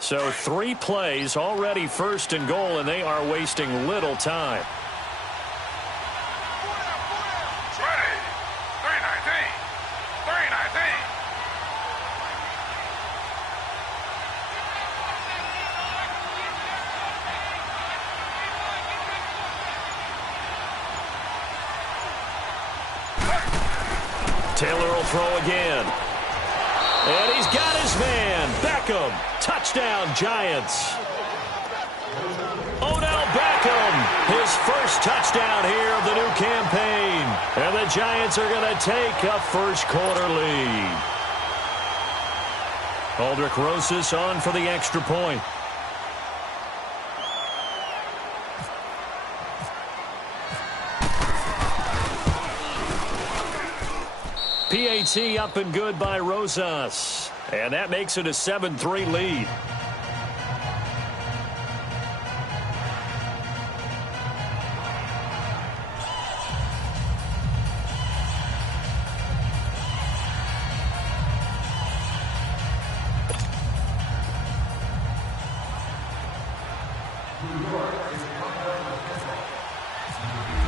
So 3 plays already first and goal, and they are wasting little time. Taylor will throw again. And he's got his man. Beckham. Touchdown, Giants. Odell Beckham. His first touchdown here of the new campaign. And the Giants are going to take a first-quarter lead. Aldrick Rosas on for the extra point. PAT up and good by Rosas. And that makes it a 7-3 lead.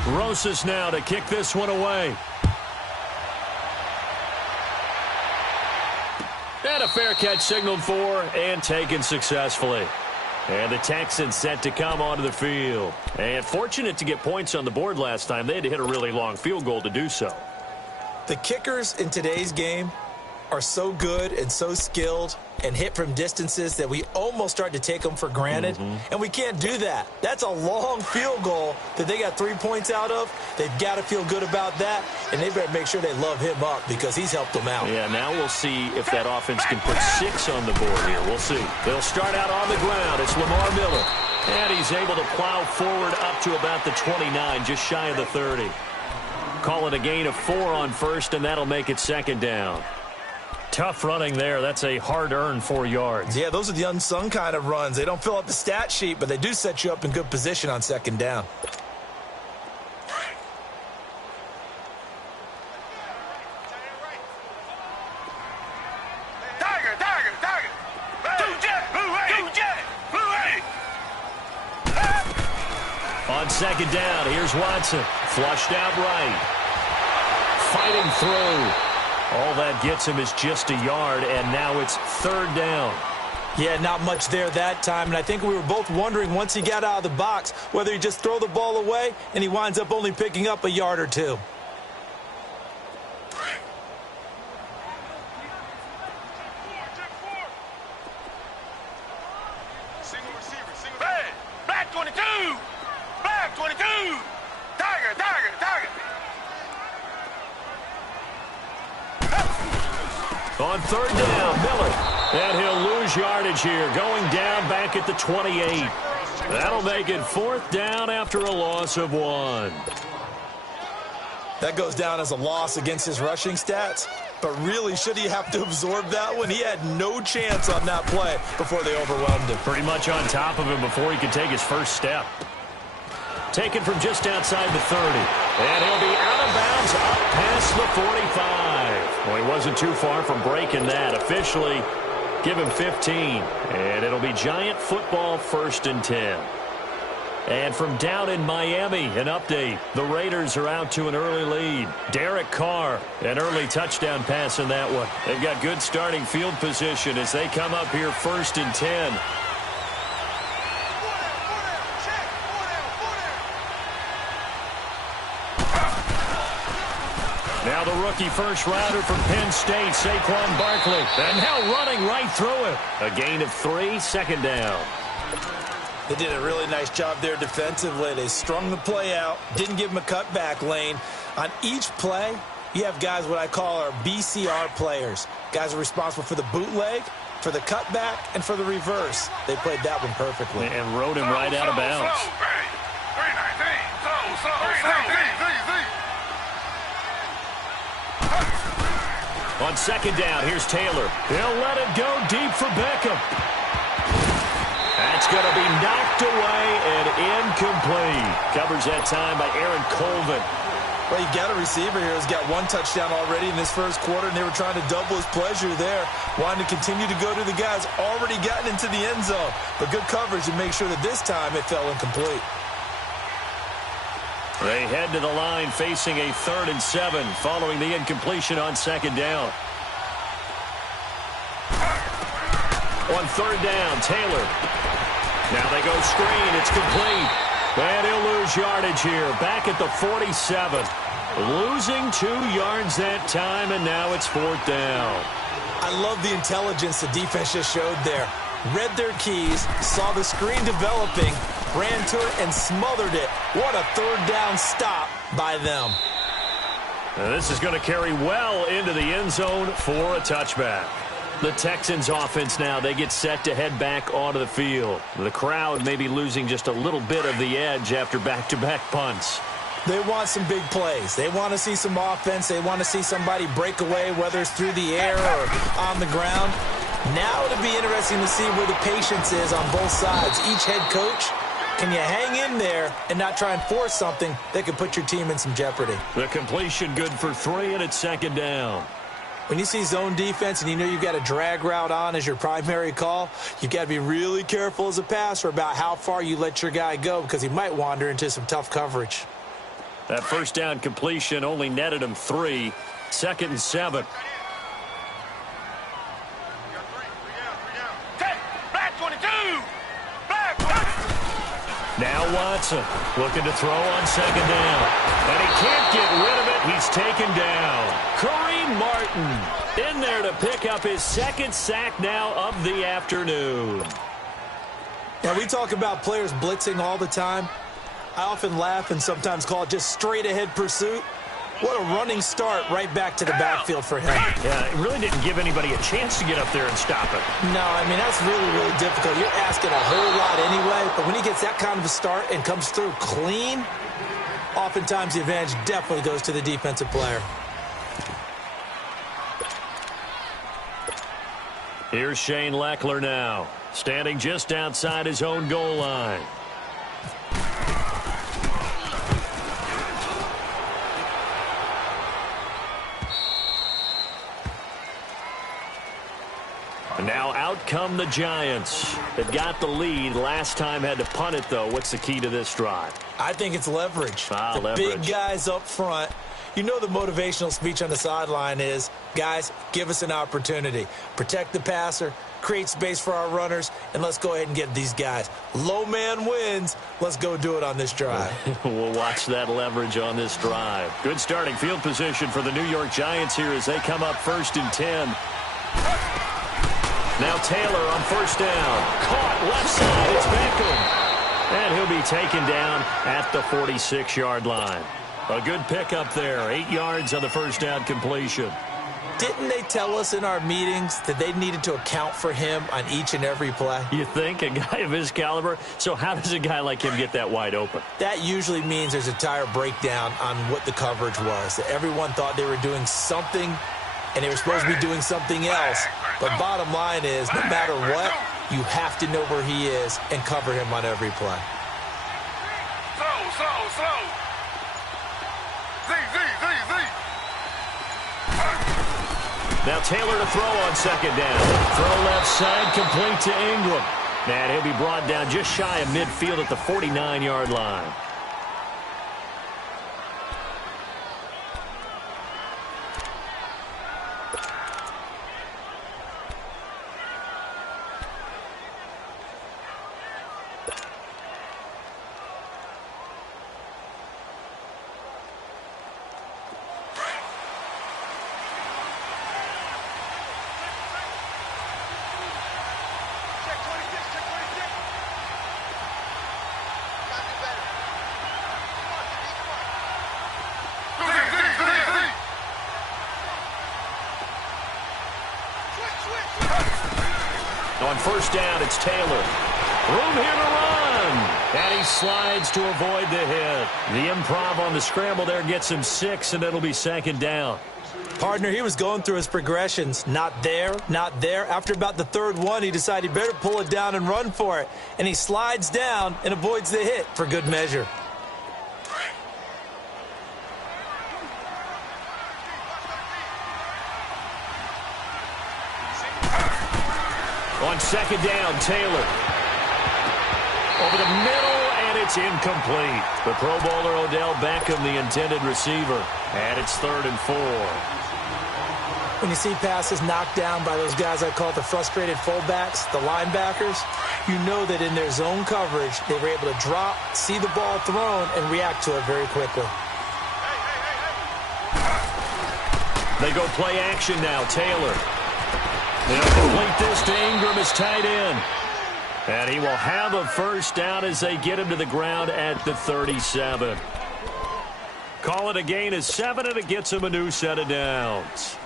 Rosas now to kick this one away. And a fair catch signaled for and taken successfully. And the Texans set to come onto the field. And fortunate to get points on the board last time. They had to hit a really long field goal to do so. The kickers in today's game are so good and so skilled and hit from distances that we almost start to take them for granted. And we can't do that. That's a long field goal that they got 3 points out of. They've got to feel good about that, and they better make sure they love him up because he's helped them out. Yeah, now we'll see if that offense can put 6 on the board here. We'll see. They'll start out on the ground. It's Lamar Miller. And he's able to plow forward up to about the 29, just shy of the 30. Call it a gain of 4 on first, and that'll make it second down. Tough running there. That's a hard-earned 4 yards. Yeah, those are the unsung kind of runs. They don't fill up the stat sheet, but they do set you up in good position on second down. On second down, here's Watson. Flushed out right. Fighting through. All that gets him is just a yard, and now it's third down. Yeah, not much there that time, and I think we were both wondering once he got out of the box whether he just throw the ball away and he winds up only picking up a yard or 2. Black 22! Black 22! Tiger! On third down, Miller. And he'll lose yardage here, going down back at the 28. That'll make it fourth down after a loss of 1. That goes down as a loss against his rushing stats. But really, should he have to absorb that one? He had no chance on that play before they overwhelmed him. Pretty much on top of him before he could take his first step. Taken from just outside the 30. And he'll be out of bounds up past the 45. Well, he wasn't too far from breaking that. Officially, give him 15. And it'll be Giant football, 1st and 10. And from down in Miami, an update. The Raiders are out to an early lead. Derek Carr, an early touchdown pass in that one. They've got good starting field position as they come up here 1st and 10. Now the rookie first rounder from Penn State, Saquon Barkley. And now running right through it. A gain of 3, second down. They did a really nice job there defensively. They strung the play out, didn't give him a cutback lane. On each play, you have guys what I call our BCR players. Guys are responsible for the bootleg, for the cutback, and for the reverse. They played that one perfectly. And rode him right out of bounds. On second down, here's Taylor. He'll let it go deep for Beckham. That's going to be knocked away and incomplete. Covers that time by Aaron Colvin. Well, you got a receiver here who's got one touchdown already in this first quarter, and they were trying to double his pleasure there, wanting to continue to go to the guys already gotten into the end zone. But good coverage to make sure that this time it fell incomplete. They head to the line facing a 3rd and 7 following the incompletion on 2nd down. On 3rd down, Taylor. Now they go screen. It's complete. And he'll lose yardage here. Back at the 47. Losing 2 yards that time, and now it's 4th down. I love the intelligence the defense just showed there. Read their keys, saw the screen developing, ran to it, and smothered it. What a 3rd down stop by them. And this is going to carry well into the end zone for a touchback. The Texans offense now, they get set to head back onto the field. The crowd may be losing just a little bit of the edge after back-to-back punts. They want some big plays. They want to see some offense. They want to see somebody break away, whether it's through the air or on the ground. Now it'll be interesting to see where the patience is on both sides. Each head coach, can you hang in there and not try and force something that could put your team in some jeopardy? The completion good for 3, and it's 2nd down. When you see zone defense and you know you've got a drag route on as your primary call, you've got to be really careful as a passer about how far you let your guy go because he might wander into some tough coverage. That 1st down completion only netted him 3. 2nd and 7. Black 22! Black 22! Now Watson looking to throw on 2nd down. And he can't get rid of it. He's taken down. Kareem Martin in there to pick up his 2nd sack now of the afternoon. Now, we talk about players blitzing all the time. I often laugh and sometimes call it just straight-ahead pursuit. What a running start right back to the backfield for him. Yeah, it really didn't give anybody a chance to get up there and stop it. No, I mean, that's really, really difficult. You're asking a whole lot anyway, but when he gets that kind of a start and comes through clean, oftentimes the advantage definitely goes to the defensive player. Here's Shane Leckler now, standing just outside his own goal line. Now out come the Giants. They've got the lead. Last time had to punt it, though. What's the key to this drive? I think it's leverage. The leverage. Big guys up front. You know the motivational speech on the sideline is, guys, give us an opportunity. Protect the passer, create space for our runners, and let's go ahead and get these guys. Low man wins. Let's go do it on this drive. We'll watch that leverage on this drive. Good starting field position for the New York Giants here as they come up 1st and 10. Now Taylor on 1st down. Caught left side. It's Beckham. And he'll be taken down at the 46-yard line. A good pickup there. 8 yards on the 1st down completion. Didn't they tell us in our meetings that they needed to account for him on each and every play? You think? A guy of his caliber? So how does a guy like him get that wide open? That usually means there's a tire breakdown on what the coverage was. That everyone thought they were doing something, and they were supposed to be doing something else. But bottom line is, no matter what, you have to know where he is and cover him on every play. Slow. Z. Now Taylor to throw on 2nd down. Throw left side, complete to Ingram. And he'll be brought down just shy of midfield at the 49-yard line. On 1st down, it's Taylor. Room here to run. And he slides to avoid the hit. The improv on the scramble there gets him 6, and it'll be 2nd down. Partner, he was going through his progressions. Not there, not there. After about the 3rd one, he decided he better pull it down and run for it. And he slides down and avoids the hit for good measure. On second down, Taylor. Over the middle, and it's incomplete. The Pro Bowler Odell Beckham, the intended receiver. And it's 3rd and 4. When you see passes knocked down by those guys I call the frustrated fullbacks, the linebackers, you know that in their zone coverage, they were able to drop, see the ball thrown, and react to it very quickly. They go play action now. Taylor. They'll complete this to Ingram, his tight end. And he will have a first down as they get him to the ground at the 37. Call it a gain of 7, and it gets him a new set of downs.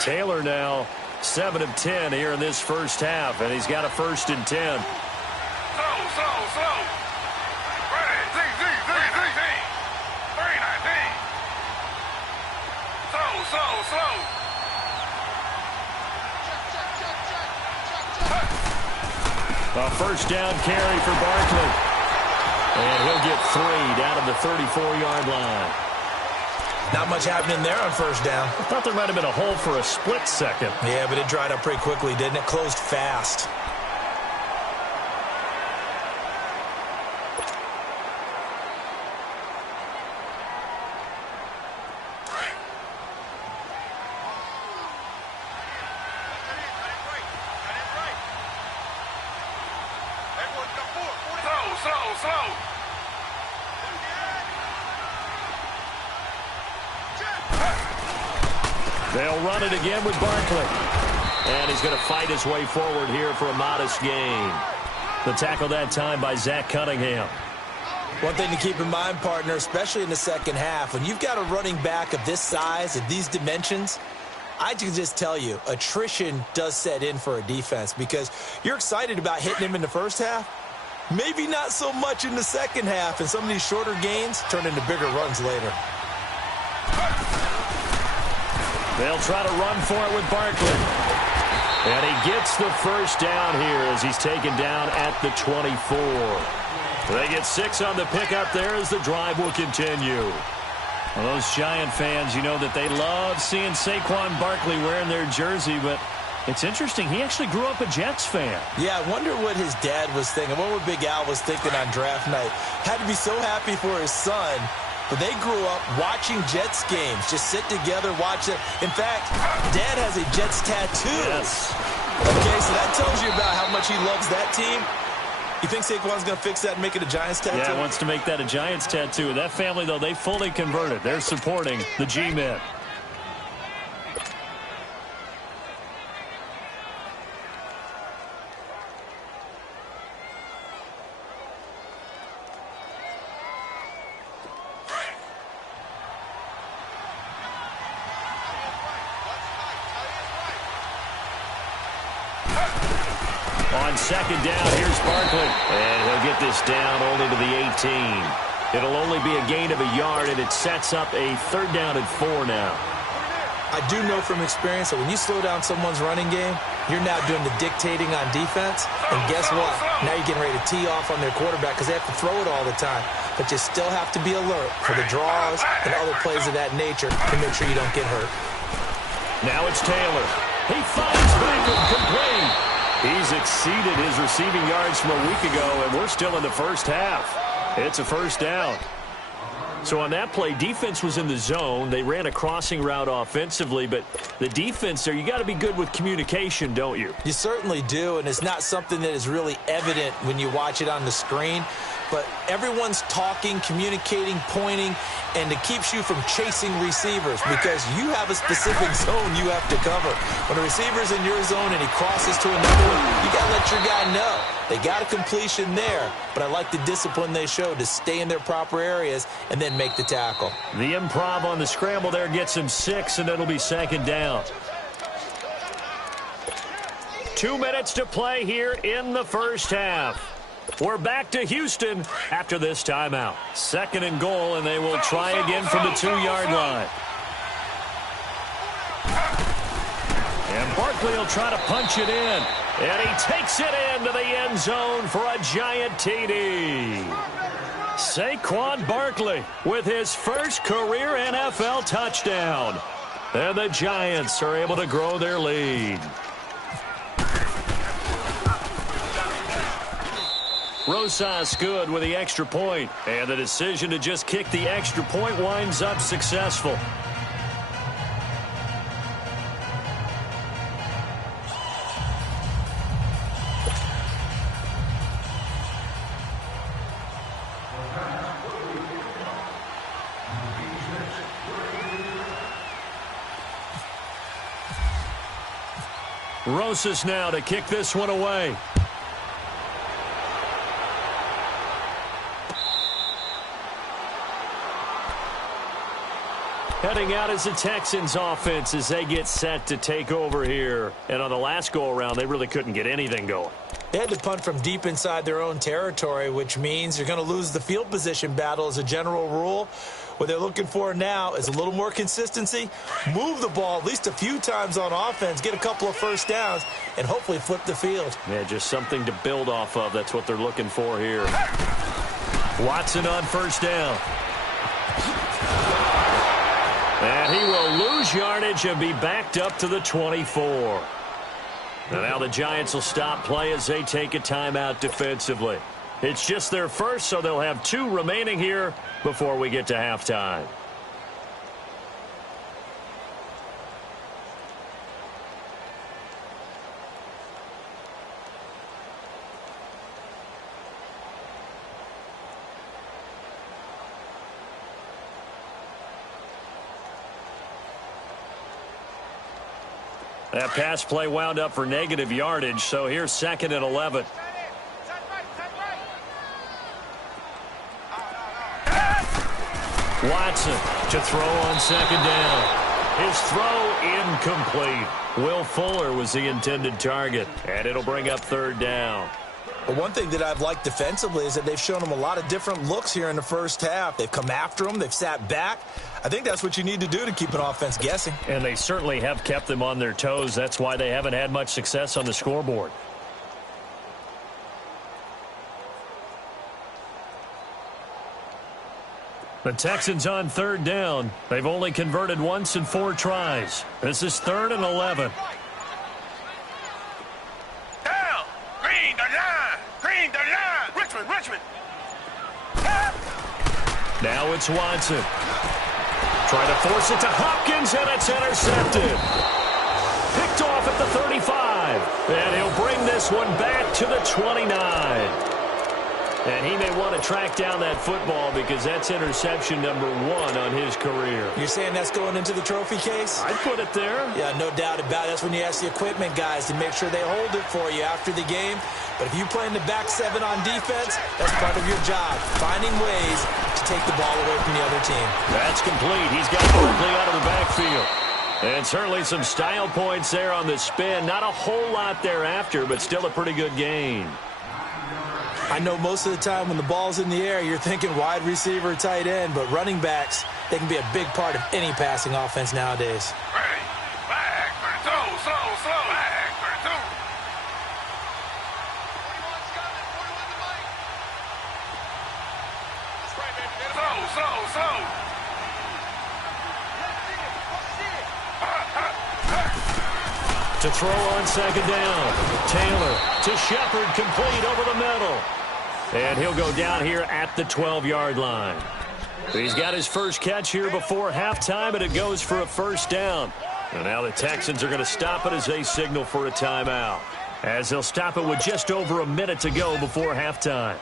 Taylor now 7 of 10 here in this first half, and he's got a 1st and 10. Slow. Ready, Z, 319. Slow. A first down carry for Barkley. And he'll get 3 down at the 34-yard line. Not much happening there on first down. I thought there might have been a hole for a split second. Yeah, but it dried up pretty quickly, didn't it? Closed fast. Slow. They'll run it again with Barkley. And he's going to fight his way forward here for a modest gain. The tackle that time by Zach Cunningham. One thing to keep in mind, partner, especially in the second half, when you've got a running back of this size, of these dimensions, I can just tell you, attrition does set in for a defense because you're excited about hitting him in the first half. Maybe not so much in the second half, and some of these shorter gains turn into bigger runs later. They'll try to run for it with Barkley. And he gets the first down here as he's taken down at the 24. They get 6 on the pickup there as the drive will continue. Well, those Giant fans, you know that they love seeing Saquon Barkley wearing their jersey, but it's interesting. He actually grew up a Jets fan. Yeah, I wonder what his dad was thinking. What Big Al was thinking on draft night. Had to be so happy for his son. But they grew up watching Jets games. Just sit together, watch it. In fact, Dad has a Jets tattoo. Yes. Okay, so that tells you about how much he loves that team. You think Saquon's going to fix that and make it a Giants tattoo? Yeah, he wants to make that a Giants tattoo. That family, though, they fully converted. They're supporting the G-Men. On second down, here's Barkley. And he'll get this down only to the 18. It'll only be a gain of a yard, and it sets up a 3rd down and 4 now. I do know from experience that when you slow down someone's running game, you're now doing the dictating on defense. And guess what? Now you're getting ready to tee off on their quarterback because they have to throw it all the time. But you still have to be alert for the draws and other plays of that nature to make sure you don't get hurt. Now it's Taylor. He finds Beckham complete. He's exceeded his receiving yards from a week ago, and we're still in the first half. It's a first down. So on that play, defense was in the zone. They ran a crossing route offensively, but the defense there, you got to be good with communication, don't you? You certainly do, and it's not something that is really evident when you watch it on the screen. But everyone's talking, communicating, pointing, and it keeps you from chasing receivers because you have a specific zone you have to cover. When a receiver's in your zone and he crosses to another one, you got to let your guy know. They got a completion there, but I like the discipline they showed to stay in their proper areas and then make the tackle. The improv on the scramble there gets him 6, and it'll be 2nd down. 2 minutes to play here in the first half. We're back to Houston after this timeout. 2nd and goal, and they will try again from the 2-yard line. And Barkley will try to punch it in. And he takes it into the end zone for a Giant TD. Saquon Barkley with his first career NFL touchdown. And the Giants are able to grow their lead. Rosas good with the extra point. And the decision to just kick the extra point winds up successful. Rosas now to kick this one away. Heading out is the Texans offense as they get set to take over here. And on the last go-around, they really couldn't get anything going. They had to punt from deep inside their own territory, which means you're going to lose the field position battle as a general rule. What they're looking for now is a little more consistency, move the ball at least a few times on offense, get a couple of first downs, and hopefully flip the field. Yeah, just something to build off of. That's what they're looking for here. Watson on first down. And he will lose yardage and be backed up to the 24. And now the Giants will stop play as they take a timeout defensively. It's just their first, so they'll have 2 remaining here before we get to halftime. That pass play wound up for negative yardage, so here's 2nd and 11. Watson to throw on 2nd down. His throw incomplete. Will Fuller was the intended target, and it'll bring up 3rd down. Well, one thing that I've liked defensively is that they've shown them a lot of different looks here in the first half. They've come after them. They've sat back. I think that's what you need to do to keep an offense guessing. And they certainly have kept them on their toes. That's why they haven't had much success on the scoreboard. The Texans on 3rd down. They've only converted once in 4 tries. This is 3rd and 11. Down. Green the line. Green the line. Richmond. Now it's Watson. Trying to force it to Hopkins, and it's intercepted. Picked off at the 35. And he'll bring this one back to the 29. And he may want to track down that football because that's interception number 1 on his career. You're saying that's going into the trophy case? I'd put it there. Yeah, no doubt about it. That's when you ask the equipment guys to make sure they hold it for you after the game. But if you play in the back 7 on defense, that's part of your job, finding ways to take the ball away from the other team. That's complete. He's got Berkeley out of the backfield. And certainly some style points there on the spin. Not a whole lot thereafter, but still a pretty good gain. I know most of the time when the ball's in the air, you're thinking wide receiver, tight end, but running backs, they can be a big part of any passing offense nowadays. Ready. Back for 2. Slow. Back for 2. Slow. To throw on 2nd down. Taylor to Shepard, complete over the middle. And he'll go down here at the 12-yard line. He's got his first catch here before halftime, and it goes for a 1st down. And now the Texans are going to stop it as they signal for a timeout. As they'll stop it with just over a minute to go before halftime.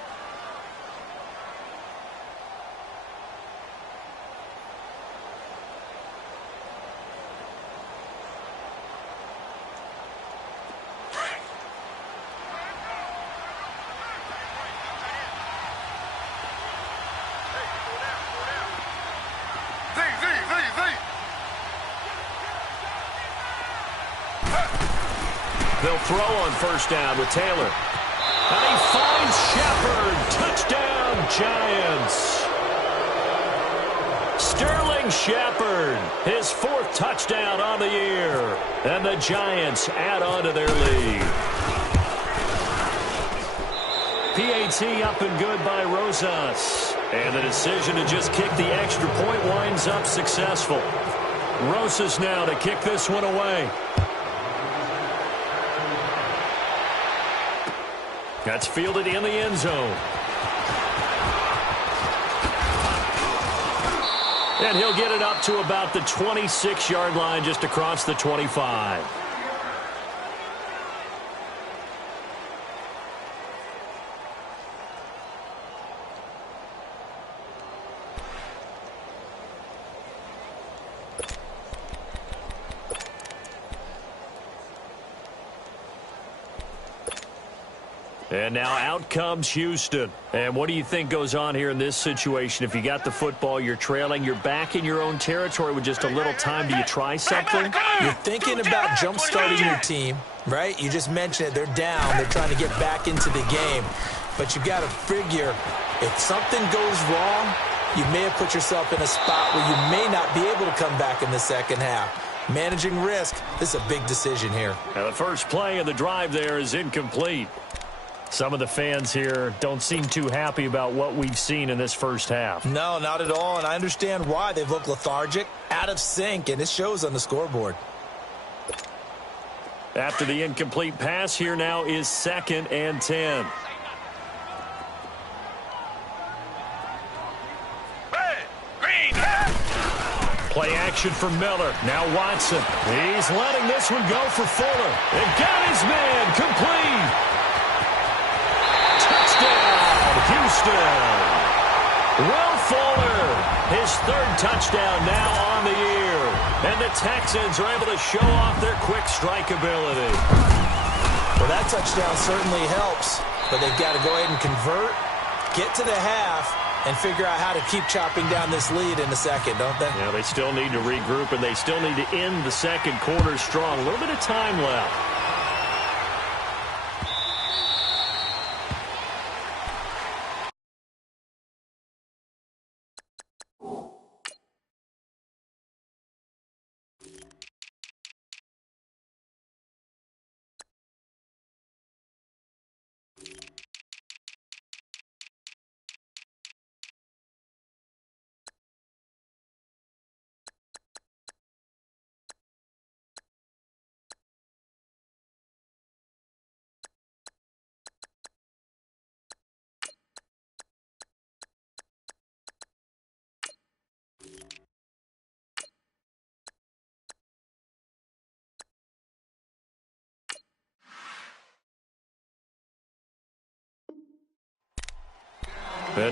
They'll throw on 1st down with Taylor. And he finds Shepard. Touchdown, Giants. Sterling Shepard, his 4th touchdown on the year. And the Giants add on to their lead. PAT up and good by Rosas. And the decision to just kick the extra point winds up successful. Rosas now to kick this one away. That's fielded in the end zone. And he'll get it up to about the 26-yard line, just across the 25. And now out comes Houston. And what do you think goes on here in this situation? If you got the football, you're trailing, you're back in your own territory with just a little time. Do you try something? You're thinking about jump-starting your team, right? You just mentioned it. They're down. They're trying to get back into the game. But you got to figure, if something goes wrong, you may have put yourself in a spot where you may not be able to come back in the second half. Managing risk, this is a big decision here. Now the first play of the drive there is incomplete. Some of the fans here don't seem too happy about what we've seen in this first half. No, not at all, and I understand why. They've looked lethargic, out of sync, and it shows on the scoreboard. After the incomplete pass, here now is 2nd and 10. Play action for Miller. Now Watson. He's letting this one go for Fuller. And got his man complete. Touchdown, Houston. Will Fuller, his 3rd touchdown now on the year. And the Texans are able to show off their quick strike ability. Well, that touchdown certainly helps, but they've got to go ahead and convert, get to the half, and figure out how to keep chopping down this lead in the second, don't they? Yeah, they still need to regroup, and they still need to end the second quarter strong. A little bit of time left.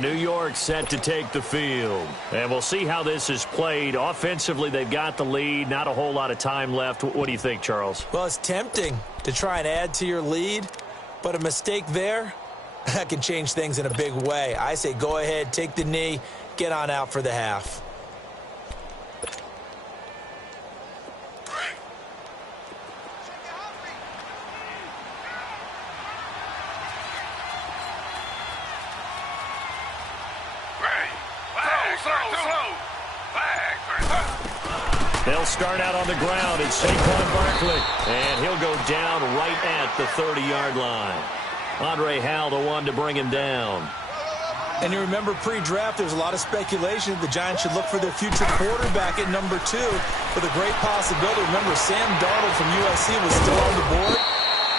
New York set to take the field. And we'll see how this is played. Offensively, they've got the lead. Not a whole lot of time left. What do you think, Charles? Well, it's tempting to try and add to your lead, but a mistake there, that can change things in a big way. I say go ahead, take the knee, get on out for the half. They'll start out on the ground. It's Saquon Barkley. And he'll go down right at the 30-yard line. Andre Howell, the one to bring him down. And you remember pre-draft, there was a lot of speculation the Giants should look for their future quarterback at number 2 with a great possibility. Remember, Sam Darnold from USC was still on the board,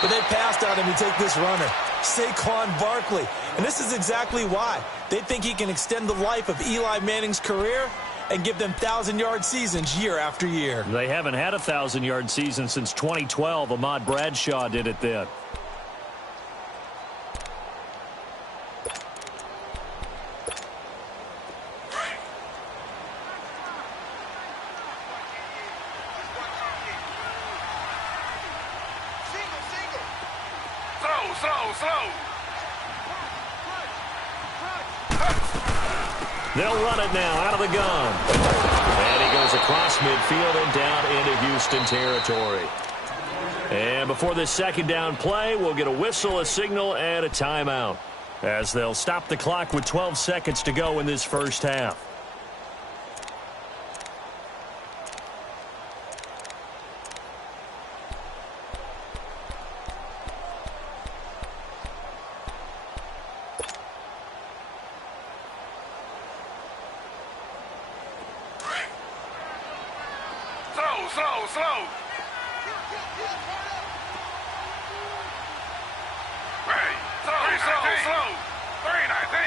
but they passed on him to take this runner, Saquon Barkley. And this is exactly why. They think he can extend the life of Eli Manning's career and give them 1,000-yard seasons year after year. They haven't had a 1,000-yard season since 2012. Ahmad Bradshaw did it then. They'll run it now out of the gun. And he goes across midfield and down into Houston territory. And before this second down play, we'll get a whistle, a signal, and a timeout, as they'll stop the clock with 12 seconds to go in this first half. slow. Right. Slow. 319.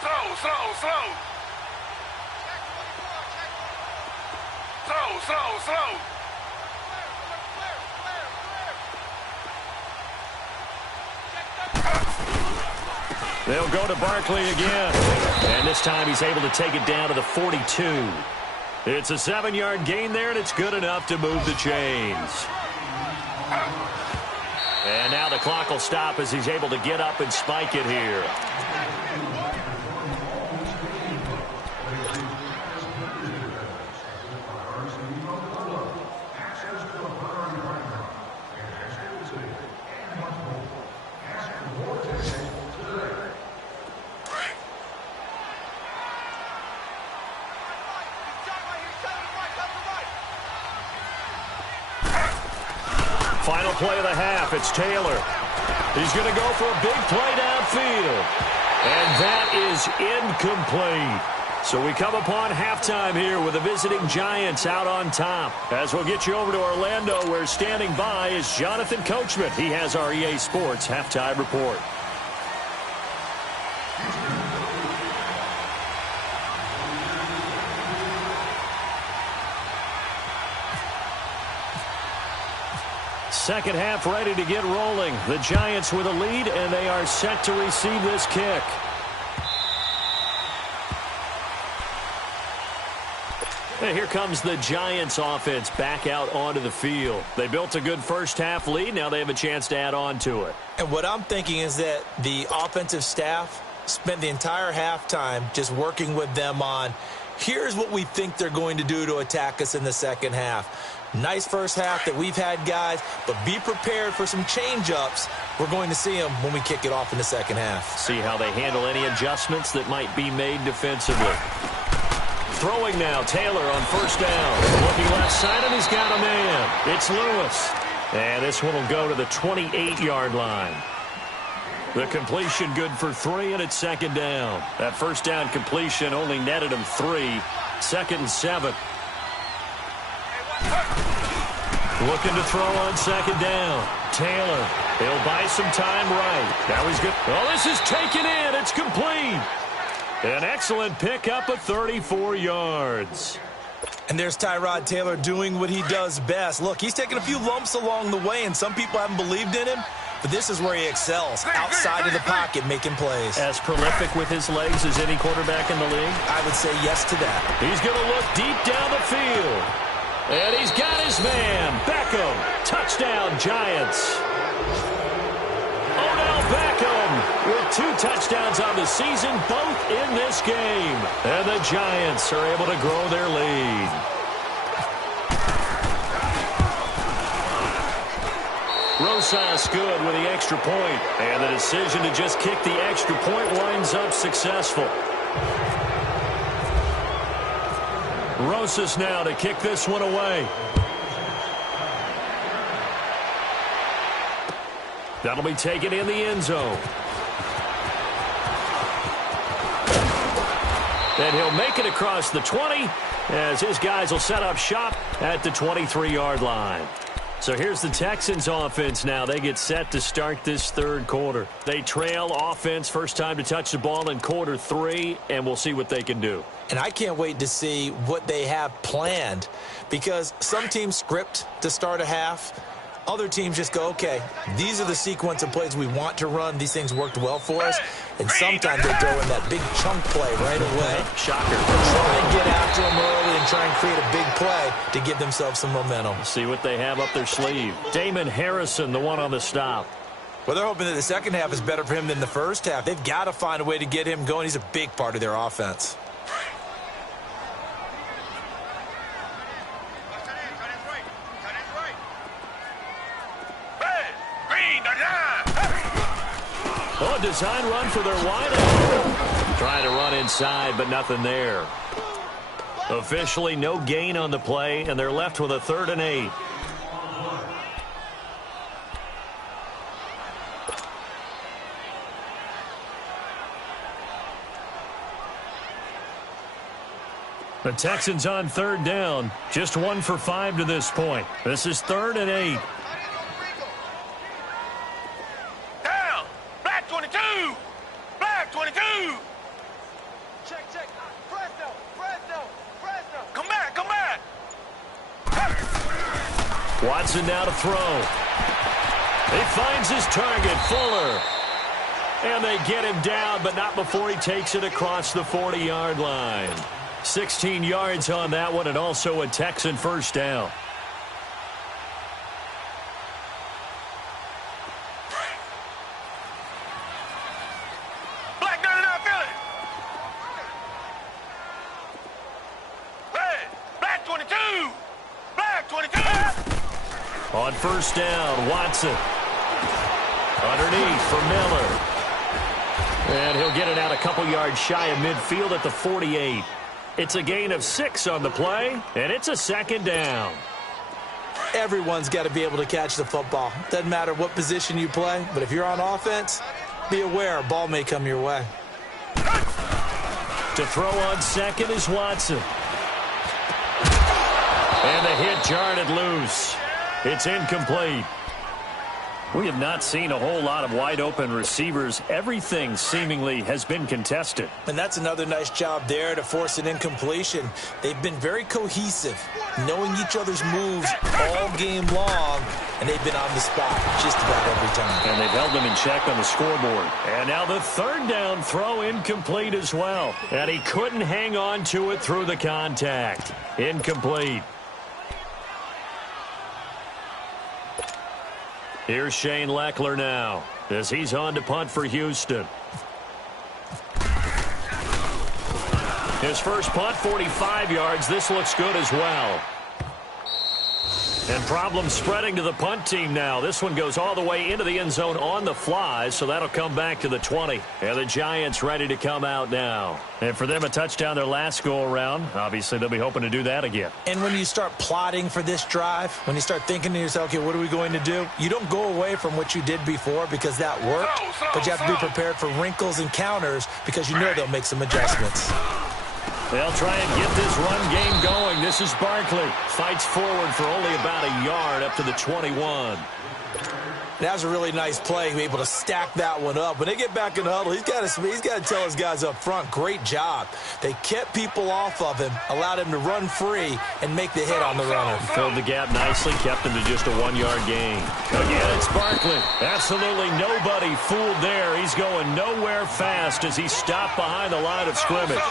Slow. Slow. They'll go to Barkley again. And this time he's able to take it down to the 42. It's a 7-yard gain there, and it's good enough to move the chains. And now the clock will stop as he's able to get up and spike it here. Final play of the half, it's Taylor. He's going to go for a big play downfield. And that is incomplete. So we come upon halftime here with the visiting Giants out on top. As we'll get you over to Orlando, where standing by is Jonathan Coachman. He has our EA Sports halftime report. Second half ready to get rolling. The Giants with a lead, and they are set to receive this kick. And here comes the Giants offense back out onto the field. They built a good first half lead. Now they have a chance to add on to it. And what I'm thinking is that the offensive staff spent the entire halftime just working with them on, here's what we think they're going to do to attack us in the second half. Nice first half that we've had, guys, but be prepared for some change-ups. We're going to see them when we kick it off in the second half. See how they handle any adjustments that might be made defensively. Throwing now, Taylor on first down. Looking left side, and he's got a man. It's Lewis. And this one will go to the 28-yard line. The completion good for 3, and it's second down. That first down completion only netted him 3. Second and 7. Looking to throw on second down. Taylor, he'll buy some time right. Now he's good. Oh, this is taken in. It's complete. An excellent pickup of 34 yards. And there's Tyrod Taylor doing what he does best. Look, he's taken a few lumps along the way, and some people haven't believed in him. But this is where he excels, outside of the pocket, making plays. As prolific with his legs as any quarterback in the league? I would say yes to that. He's going to look deep down the field. And he's got his man, Beckham. Touchdown, Giants. Odell Beckham with 2 touchdowns on the season, both in this game. And the Giants are able to grow their lead. Rosas good with the extra point. And the decision to just kick the extra point winds up successful. Rosas now to kick this one away. That'll be taken in the end zone. And he'll make it across the 20 as his guys will set up shop at the 23-yard line. So here's the Texans offense now. They get set to start this third quarter. They trail offense, first time to touch the ball in quarter 3, and we'll see what they can do. And I can't wait to see what they have planned, because some teams script to start a half. Other teams just go, okay, these are the sequence of plays we want to run. These things worked well for us. And sometimes they throw in that big chunk play right away. Shocker. Try and get after them early and try and create a big play to give themselves some momentum. See what they have up their sleeve. Damon Harrison, the one on the stop. Well, they're hoping that the second half is better for him than the first half. They've got to find a way to get him going. He's a big part of their offense. Oh, a design run for their wideout. Trying to run inside, but nothing there. Officially, no gain on the play, and they're left with a 3rd and 8. The Texans on third down. Just 1 for 5 to this point. This is 3rd and 8. Down. Black 22. Black 22. Check. Fresno. Come back. Watson now to throw. He finds his target, Fuller. And they get him down, but not before he takes it across the 40-yard line. 16 yards on that one, and also a Texan first down. Black 99 Philly. Red. Black 22. Black 22. On first down, Watson. Underneath for Miller. And he'll get it out a couple yards shy of midfield at the 48. It's a gain of 6 on the play, and it's a 2nd down. Everyone's got to be able to catch the football. Doesn't matter what position you play, but if you're on offense, be aware a ball may come your way. To throw on second is Watson. And the hit jarred it loose. It's incomplete. We have not seen a whole lot of wide-open receivers. Everything seemingly has been contested. And that's another nice job there to force an incompletion. They've been very cohesive, knowing each other's moves all game long, and they've been on the spot just about every time. And they've held them in check on the scoreboard. And now the 3rd down throw incomplete as well. And he couldn't hang on to it through the contact. Incomplete. Here's Shane Leckler now as he's on to punt for Houston. His first punt, 45 yards. This looks good as well. And problems spreading to the punt team now. This one goes all the way into the end zone on the fly, so that'll come back to the 20. And the Giants ready to come out now. And for them, a touchdown their last go-around. Obviously, they'll be hoping to do that again. And when you start plotting for this drive, when you start thinking to yourself, okay, what are we going to do? You don't go away from what you did before because that worked, but you have to be prepared for wrinkles and counters because you know they'll make some adjustments. They'll try and get this run game going. This is Barkley. Fights forward for only about a yard up to the 21. That was a really nice play, be able to stack that one up. When they get back in the huddle, he's got to tell his guys up front, great job. They kept people off of him, allowed him to run free, and make the hit on the runner. Filled the gap nicely, kept him to just a 1-yard gain. Again, it's Barkley. Absolutely nobody fooled there. He's going nowhere fast as he stopped behind the line of scrimmage.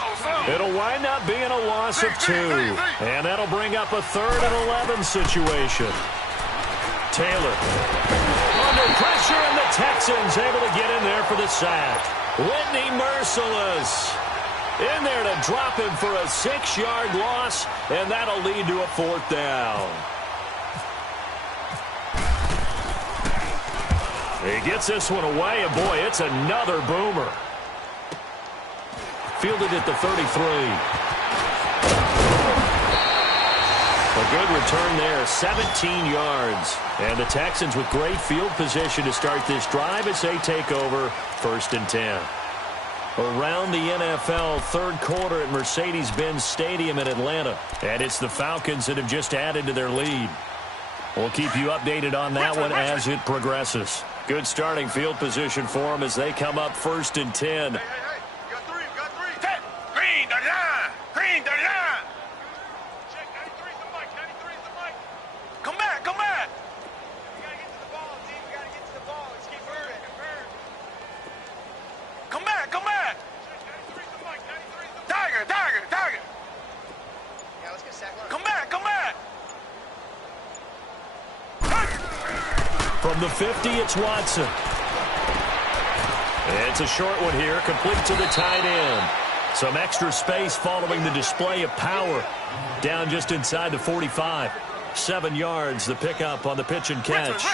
It'll wind up being a loss of 2. And that'll bring up a 3rd and 11 situation. Taylor under pressure, and the Texans able to get in there for the sack. Whitney merciless in there to drop him for a 6-yard loss, and that'll lead to a 4th down. He gets this one away, and boy, it's another boomer. Fielded at the 33. A good return there, 17 yards. And the Texans with great field position to start this drive as they take over 1st and 10. Around the NFL, 3rd quarter at Mercedes-Benz Stadium in Atlanta. And it's the Falcons that have just added to their lead. We'll keep you updated on that one as it progresses. Good starting field position for them as they come up 1st and 10. Got three. Set. Green, the line. Green, the line. Check, 93's the mic. 93's the mic. Come back. We gotta get to the ball, team. We gotta get to the ball. Let's keep moving. Come back. Check, 93's the mic. 93's the mic. Tiger. Yeah, let's get a sack line. Come back. From the 50, it's Watson. It's a short one here, complete to the tight end. Some extra space following the display of power. Down just inside the 45. 7 yards, the pickup on the pitch and catch.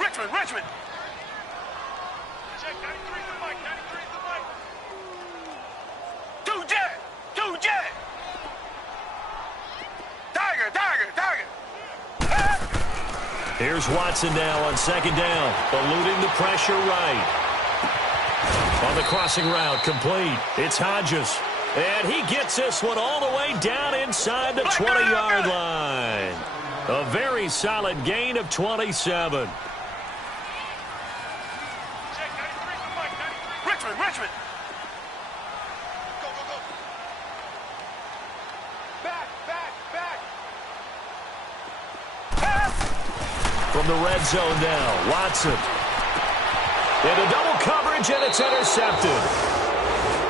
Richmond. Check, 93's the mic. 93's the mic. Two jet. Tiger. Here's Watson now on 2nd down, eluding the pressure right. On the crossing route, complete. It's Hodges. And he gets this one all the way down inside the 20-yard line. A very solid gain of 27. Richmond. Go. Back. From the red zone now, Watson. Into double coverage, and it's intercepted.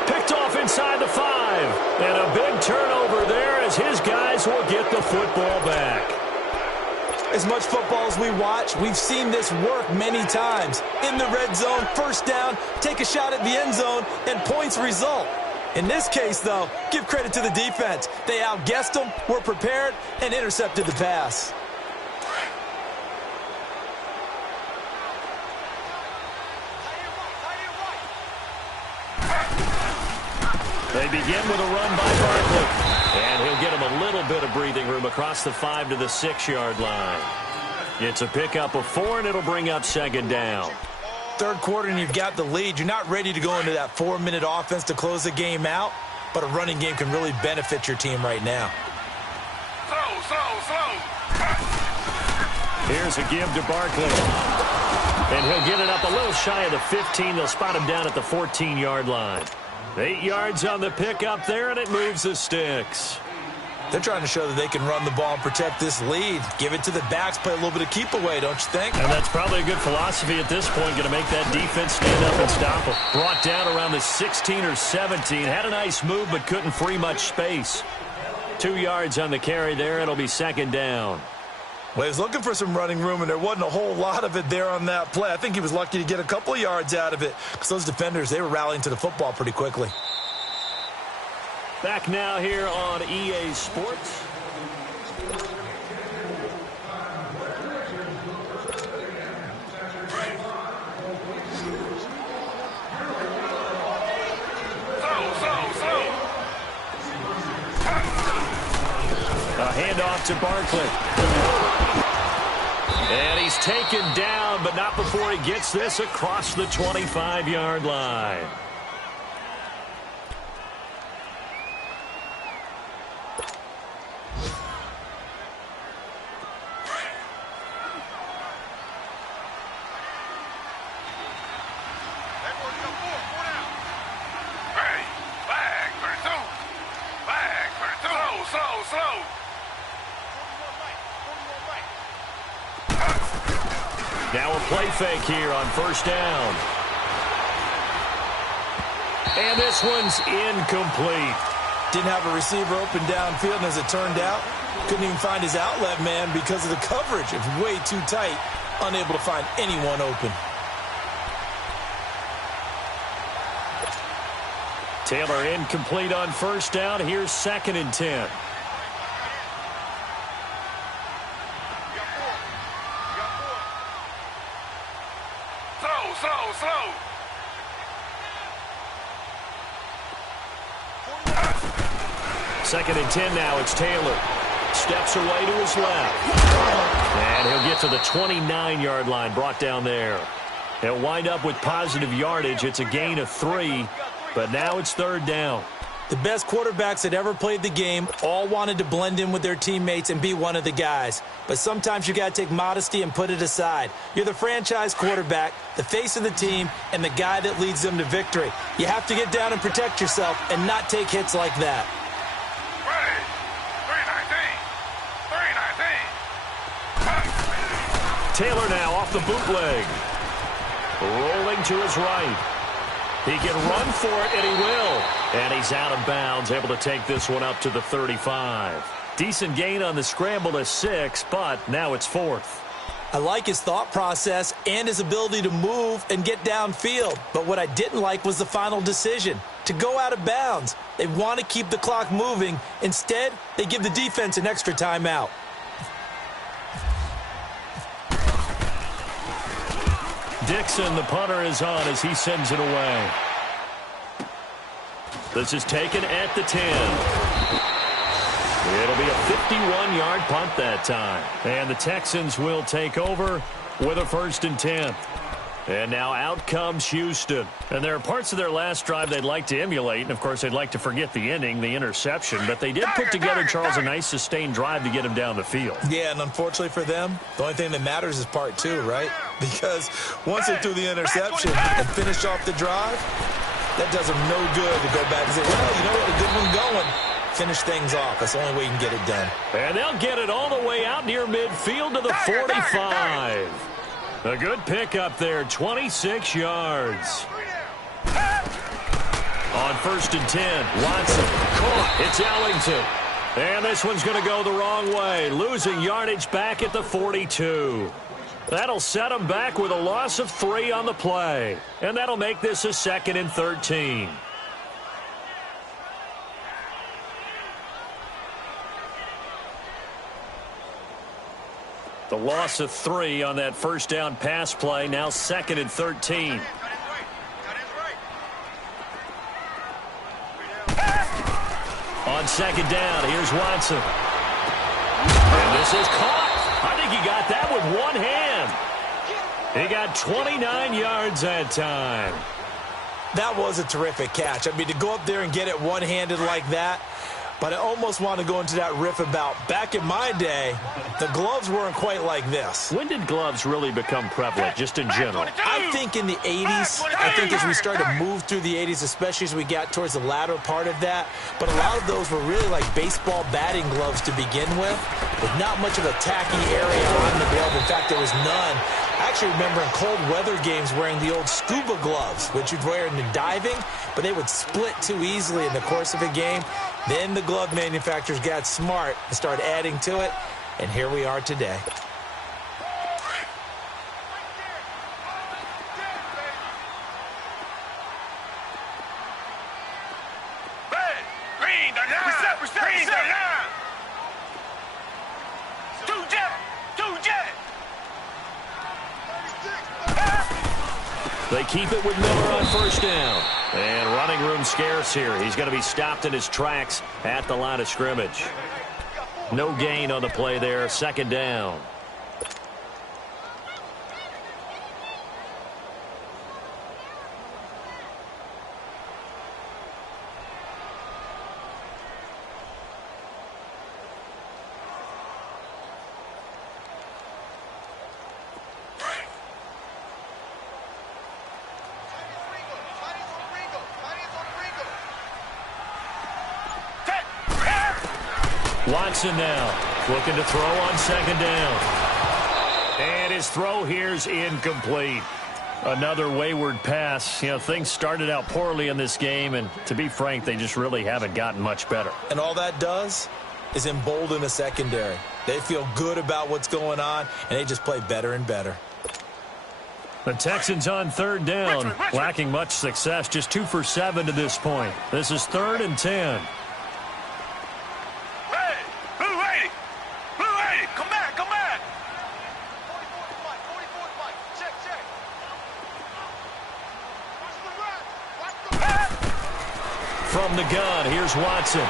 Picked off inside the 5. And a big turnover there as his guys will get the football back. As much football as we watch, we've seen this work many times. In the red zone, first down, take a shot at the end zone, and points result. In this case, though, give credit to the defense. They outguessed them, were prepared, and intercepted the pass. They begin with a run by Barkley. And he'll get him a little bit of breathing room across the 5 to the 6-yard line. It's a pickup of 4, and it'll bring up second down. Third quarter, and you've got the lead. You're not ready to go into that 4-minute offense to close the game out, but a running game can really benefit your team right now. Slow. Here's a give to Barkley. And he'll get it up a little shy of the 15. They'll spot him down at the 14-yard line. 8 yards on the pickup there, and it moves the sticks. They're trying to show that they can run the ball and protect this lead. Give it to the backs, play a little bit of keep away, don't you think? And that's probably a good philosophy at this point, going to make that defense stand up and stop them. Brought down around the 16 or 17. Had a nice move, but couldn't free much space. 2 yards on the carry there. It'll be second down. Well, he was looking for some running room, and there wasn't a whole lot of it there on that play. I think he was lucky to get a couple of yards out of it because those defenders, they were rallying to the football pretty quickly. Back now here on EA Sports. Slow. A handoff to Barkley. And he's taken down, but not before he gets this across the 25-yard line. Slow. Now a play fake here on first down. And this one's incomplete. Didn't have a receiver open downfield, and as it turned out, couldn't even find his outlet man because of the coverage. It was way too tight, unable to find anyone open. Taylor incomplete on first down. Here's second and 10. Slow. Second and 10 now. It's Taylor. Steps away to his left. And he'll get to the 29-yard line, brought down there. He'll wind up with positive yardage. It's a gain of 3, but now it's third down. The best quarterbacks that ever played the game all wanted to blend in with their teammates and be one of the guys. But sometimes you got to take modesty and put it aside. You're the franchise quarterback, the face of the team, and the guy that leads them to victory. You have to get down and protect yourself and not take hits like that. Ready. 319. Taylor now off the bootleg. Rolling to his right. He can run for it, and he will. And he's out of bounds, able to take this one up to the 35. Decent gain on the scramble to 6, but now it's fourth. I like his thought process and his ability to move and get downfield. But what I didn't like was the final decision, to go out of bounds. They want to keep the clock moving. Instead, they give the defense an extra timeout. Dixon, the punter, is on as he sends it away. This is taken at the 10. It'll be a 51-yard punt that time. And the Texans will take over with a 1st and 10. And now out comes Houston. And there are parts of their last drive they'd like to emulate. And, of course, they'd like to forget the ending, the interception. But they did put together, Charles, a nice sustained drive to get him down the field. Yeah, and unfortunately for them, the only thing that matters is part two, right? Because once they threw the interception and finished off the drive, that does them no good to go back and say, well, you know what, a good one going. Finish things off. That's the only way you can get it done. And they'll get it all the way out near midfield to the 45. A good pickup there, 26 yards. On 1st and 10, Watson caught. It's Ellington. And this one's going to go the wrong way, losing yardage back at the 42. That'll set them back with a loss of 3 on the play. And that'll make this a 2nd and 13. The loss of 3 on that first down pass play, now 2nd and 13. On 2nd down, here's Watson. And this is caught. I think he got that with one hand. He got 29 yards that time. That was a terrific catch. I mean, to go up there and get it one-handed like that, but I almost want to go into that riff about back in my day, the gloves weren't quite like this. When did gloves really become prevalent, just in general? I think in the 80s. I think as we started to move through the 80s, especially as we got towards the latter part of that. But a lot of those were really like baseball batting gloves to begin with not much of a tacky area on the glove. In fact, there was none. I actually remember in cold weather games wearing the old scuba gloves, which you'd wear in the diving, but they would split too easily in the course of a game. Then the glove manufacturers got smart and started adding to it, and here we are today. Green, the line! Green, the line! Two jet! They keep it with Miller on 1st down. And running room scarce here. He's going to be stopped in his tracks at the line of scrimmage. No gain on the play there. 2nd down. Watson now looking to throw on 2nd down. And his throw here's incomplete. Another wayward pass. You know, things started out poorly in this game, and to be frank, they just really haven't gotten much better. And all that does is embolden the secondary. They feel good about what's going on, and they just play better and better. The Texans on 3rd down, lacking much success, just 2 for 7 to this point. This is 3rd and 10. From the gun, here's Watson.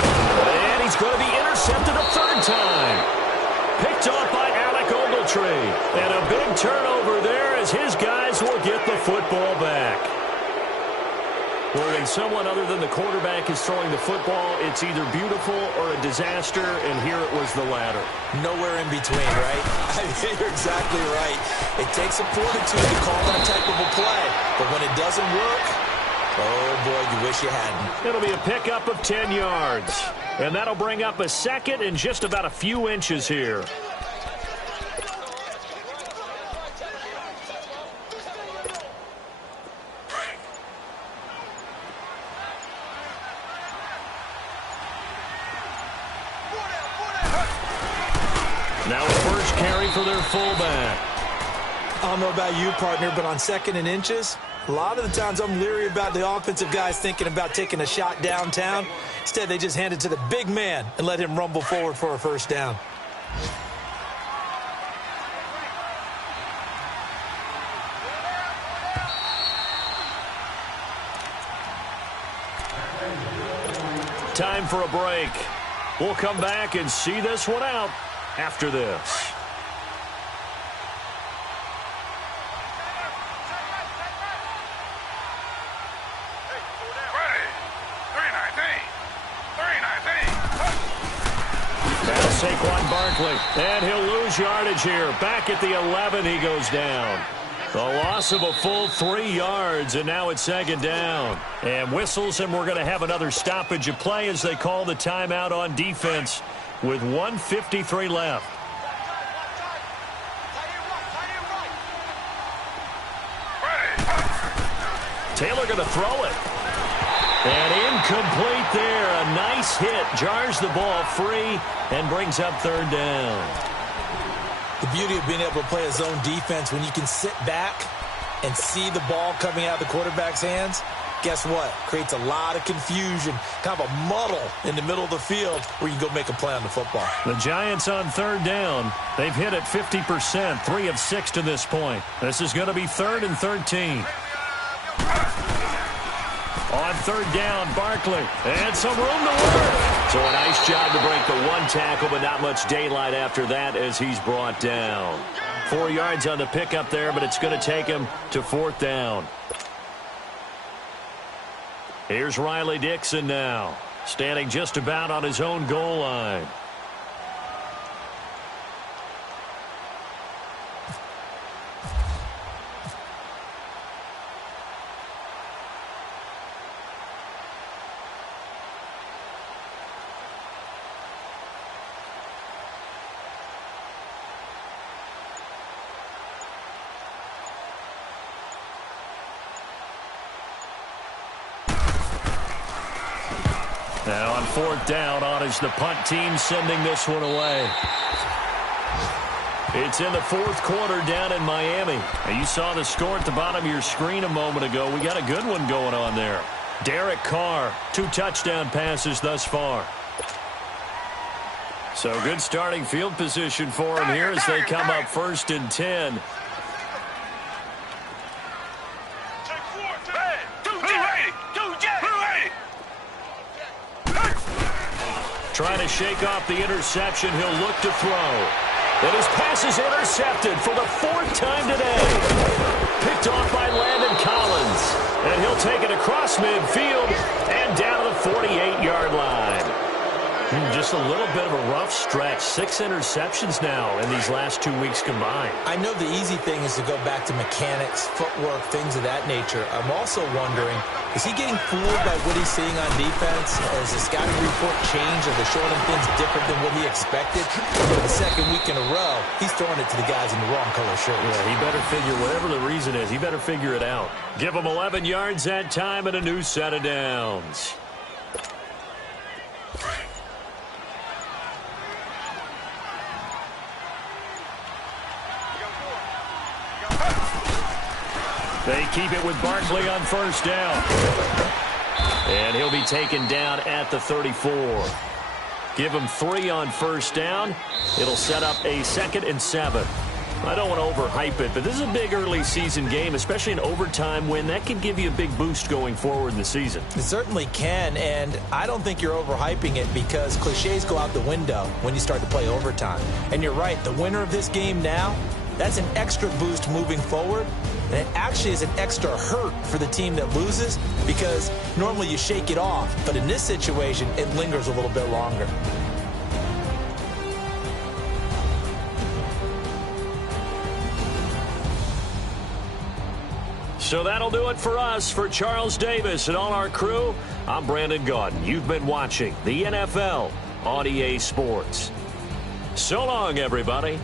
And he's going to be intercepted a 3rd time. Picked off by Alec Ogletree. And a big turnover there as his guys will get the football back. When someone other than the quarterback is throwing the football, it's either beautiful or a disaster, and here it was the latter. Nowhere in between, right? I mean, you're exactly right. It takes a fortitude to call that type of a play, but when it doesn't work, oh, boy, you wish you hadn't. It'll be a pickup of 10 yards. And that'll bring up a 2nd and just about a few inches here. Now a first carry for their fullback. I don't know about you, partner, but on 2nd and inches, a lot of the times I'm leery about the offensive guys thinking about taking a shot downtown. Instead, they just hand it to the big man and let him rumble forward for a 1st down. Time for a break. We'll come back and see this one out after this. Saquon Barkley, and he'll lose yardage here. Back at the 11, he goes down. A loss of a full 3 yards, and now it's second down. And whistles, and we're going to have another stoppage of play as they call the timeout on defense with 1:53 left. Taylor going to throw it. And incomplete there. A nice hit. Jars the ball free and brings up third down. The beauty of being able to play a zone defense when you can sit back and see the ball coming out of the quarterback's hands, guess what? Creates a lot of confusion, kind of a muddle in the middle of the field where you can go make a play on the football. The Giants on third down. They've hit it 50%, 3 of 6 to this point. This is going to be 3rd and 13. On third down, Barkley. And some room to work. So a nice job to break the one tackle, but not much daylight after that as he's brought down. 4 yards on the pickup there, but it's going to take him to 4th down. Here's Riley Dixon now, standing just about on his own goal line. Now on 4th down, on is the punt team sending this one away. It's in the 4th quarter down in Miami. Now you saw the score at the bottom of your screen a moment ago. We got a good one going on there. Derek Carr, 2 touchdown passes thus far. So good starting field position for him here as they come up 1st and 10. Trying to shake off the interception. He'll look to throw. And his pass is intercepted for the 4th time today. Picked off by Landon Collins. And he'll take it across midfield and down to the 48-yard line. Just a little bit of a rough stretch. 6 interceptions now in these last 2 weeks combined. I know the easy thing is to go back to mechanics, footwork, things of that nature. I'm also wondering, is he getting fooled by what he's seeing on defense? Has the scouting report changed? Are they showing him things different than what he expected? For the 2nd week in a row, he's throwing it to the guys in the wrong color shirts. Yeah, he better figure, whatever the reason is, he better figure it out. Give him 11 yards that time and a new set of downs. They keep it with Barkley on 1st down. And he'll be taken down at the 34. Give him 3 on 1st down. It'll set up a 2nd and 7. I don't want to overhype it, but this is a big early season game, especially an overtime win. That can give you a big boost going forward in the season. It certainly can, and I don't think you're overhyping it because cliches go out the window when you start to play overtime. And you're right, the winner of this game now, that's an extra boost moving forward. And it actually is an extra hurt for the team that loses because normally you shake it off. But in this situation, it lingers a little bit longer. So that'll do it for us. For Charles Davis and all our crew, I'm Brandon Gaudin. You've been watching the NFL on EA Sports. So long, everybody.